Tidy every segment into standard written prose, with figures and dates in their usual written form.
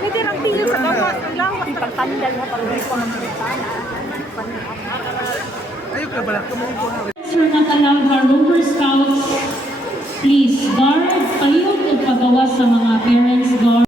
May tirang tingin sa gawas. Ang lawas. Pagtandal na pag-uwi ko ng Ayun ka bala. Sir, not allowed our Rover Scouts. Please, guard, pahiyog at pagawas sa mga parents, guard.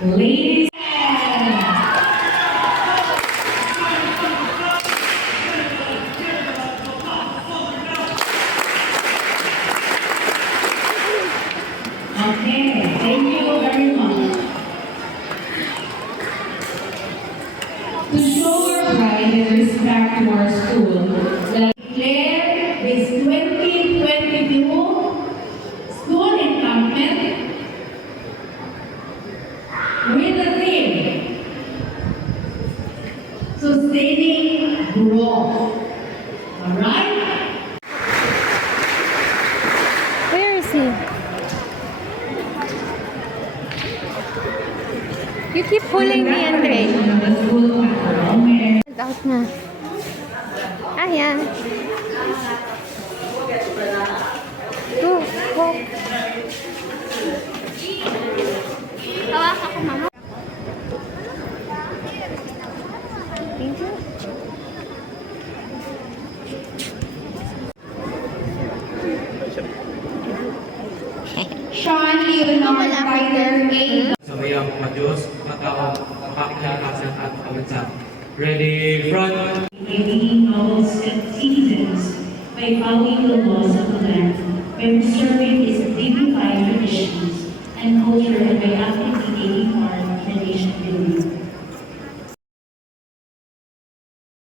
Ladies okay, thank you very much. To show our pride and respect to our school, we declare this 2022 school encampment with the theme, sustaining growth. Alright? Where is he? You keep pulling me, Andre. Out na. Ayan. Go, go. Hawak ako, mama. Thank you. Sean Leonard Ryder A. Sa mayang mga Diyos, makakilakasan at pagkansang. Ready, front! Maintaining our citizens by following the laws of the land, by preserving its dignified traditions and culture, and by actively taking part in the nation building.